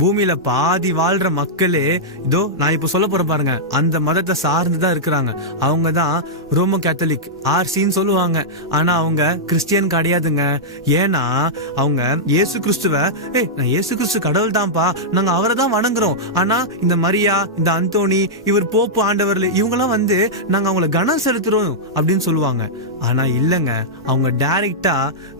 பூமியில பாதி வாழ்ற மக்களே இதோ நான் இப்ப சொல்ல போற பாருங்க, அந்த மதத்தை சார்ந்துதான் இருக்கிறாங்க. அவங்க தான் ரோமன் கேத்தலிக் ஆர்சின்னு சொல்லுவாங்க. ஆனா அவங்க கிறிஸ்டியன் கிடையாதுங்க. ஏன்னா அவங்க இயேசு கிறிஸ்துவ நான் இயேசு கிறிஸ்து கடவுள் தான்ப்பா, நாங்க அவரை தான் வணங்குறோம். ஆனா இந்த மரியா, இந்த அந்தோணி, இவர் போப்பு ஆண்டவர், இவங்கெல்லாம் வந்து நாங்க அவங்கள கனம் செலுத்துறோம் அப்படின்னு சொல்லுவாங்க. ஆனா இல்லங்க, அவங்க டைரக்டா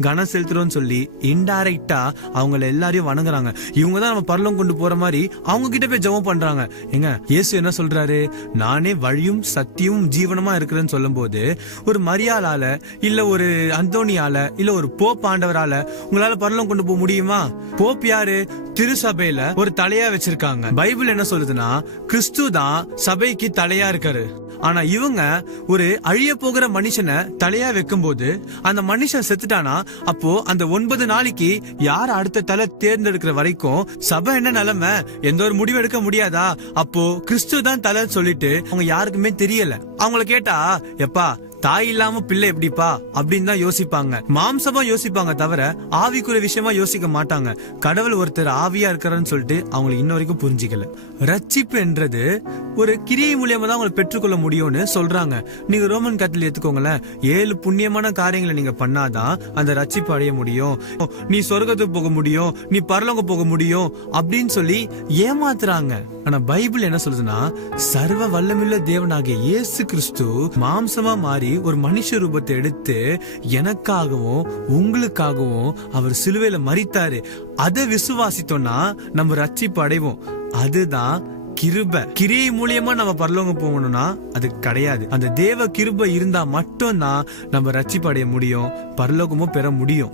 கனம் செலுத்துறோம்னு சொல்லி இன்டைரக்டா அவங்கள எல்லாரையும் வணங்குறாங்க. இவங்க நம்ம பரலோகம் கொண்டு போற மாதிரி அவங்க கிட்ட போய் ஜெபம் பண்றாங்க. எங்க இயேசு என்ன சொல்றாரு? நானே வழியும் சத்தியமும் ஜீவனமா இருக்கிறேன்னு சொல்லும் போது, ஒரு மரியாளால இல்ல ஒரு அந்தோனியால இல்ல ஒரு போப் ஆண்டவரால உங்களால பரலோகம் கொண்டு போக முடியுமா? போப் யாரு? திருசபையில ஒரு தலையா வச்சிருக்காங்க. பைபிள் என்ன சொல்லுதுன்னா, கிறிஸ்து தான் சபைக்கு தலையா இருக்காரு. ஆனா இவங்க ஒரு அழிய போகிற மனுஷனை தலையா வைக்கும் போது அந்த மனுஷன் செத்துட்டானா, அப்போ அந்த 9 நாளைக்கு யார் அடுத்த தலை தேர்ந்தெடுக்கிற வரைக்கும் சபை என்ன நிலைமை, எந்த ஒரு முடிவு எடுக்க முடியாதா? அப்போ கிறிஸ்து தான் தலை சொல்லிட்டு அவங்க யாருக்குமே தெரியல. அவங்கள கேட்டா, எப்பா தாய் இல்லாம பிள்ளை எப்படிப்பா அப்படின்னு தான் யோசிப்பாங்க. மாம்சமா யோசிப்பாங்க தவிர ஆவிக்குரிய விஷயமா யோசிக்க மாட்டாங்க. கடவுள் ஒருத்தர் ஆவியா இருக்கிறான்னு சொல்லிட்டு அவங்களுக்கு இன்ன வரைக்கும் புரிஞ்சிக்கல. ரட்சிப்பு என்றது ஒரு கிரியை மூலியமா தான் அவங்களை பெற்றுக்கொள்ள முடியும்னு சொல்றாங்க. நீங்க ரோமன் கேத்தலிக் எடுத்துக்கோங்களேன், 7 புண்ணியமான காரியங்களை நீங்க பண்ணாதான் அந்த ரட்சிப்பு அடைய முடியும். நீ சொர்க்கத்துக்கு போக முடியும், நீ பரலோகம் போக முடியும் அப்படின்னு சொல்லி ஏமாத்துறாங்க. ஆனா பைபிள் என்ன சொல்லுதுன்னா, சர்வ வல்லமில்ல தேவனாகிய இயேசு கிறிஸ்து மாம்சமா மாறி ஒரு மனுஷ ரூபத்தை எடுத்து எனக்காகவும் உங்களுக்காகவும் அவர் சிலுவையில மரித்தாரு. அதை விசுவாசித்தோம்னா நம்ம ரட்சிப்பு அடைவோம். அதுதான் கிருபை. கிரியை மூலியமா நம்ம பரலோகம் போகணும்னா அது கிடையாது. அந்த தேவ கிருபை இருந்தா மட்டும்தான் நம்ம ரட்சிப்பு அடைய முடியும், பரலோகமும் பெற முடியும்.